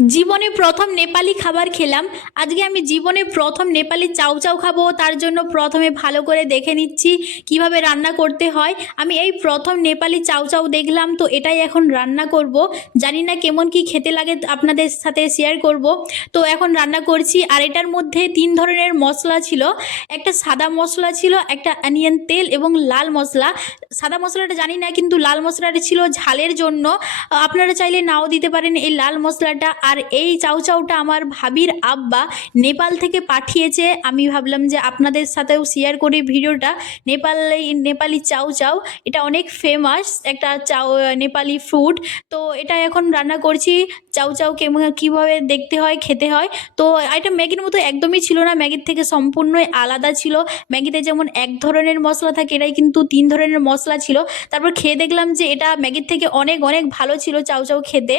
জীবনে প্রথম নেপালি খাবার খেলাম। আজকে আমি জীবনে প্রথম নেপালি চাউ চাউ খাবো, তার জন্য প্রথমে ভালো করে দেখে নিচ্ছি কিভাবে রান্না করতে হয়। আমি এই প্রথম নেপালি চাউ চাউ দেখলাম, তো এটাই এখন রান্না করব। জানি না কেমন কি খেতে লাগে, আপনাদের সাথে শেয়ার করব। তো এখন রান্না করছি, আর এটার মধ্যে 3 ধরনের মশলা ছিল। একটা সাদা মশলা ছিল, একটা অনিয়ন তেল এবং লাল মশলা। সাদা মশলাটা জানি না, কিন্তু লাল মশলাটা ছিল ঝালের জন্য। আপনারা চাইলে নাও দিতে পারেন এই লাল মশলাটা। আর এই চাউ চাউটা আমার ভাবির আব্বা নেপাল থেকে পাঠিয়েছে। আমি ভাবলাম যে আপনাদের সাথেও শেয়ার করি ভিডিওটা। নেপালি চাউ চাউ এটা অনেক ফেমাস একটা নেপালি ফুড। তো এটা এখন রান্না করছি। চাউ চাউ কেমন কীভাবে দেখতে হয়, খেতে হয়। তো এটা ম্যাগির মতো একদমই ছিল না, ম্যাগির থেকে সম্পূর্ণই আলাদা ছিল। ম্যাগিতে যেমন 1 ধরনের মশলা থাকে, এটাই কিন্তু 3 ধরনের মশলা ছিল। তারপর খেয়ে দেখলাম যে এটা ম্যাগির থেকে অনেক অনেক ভালো ছিল চাউ চাউ খেতে।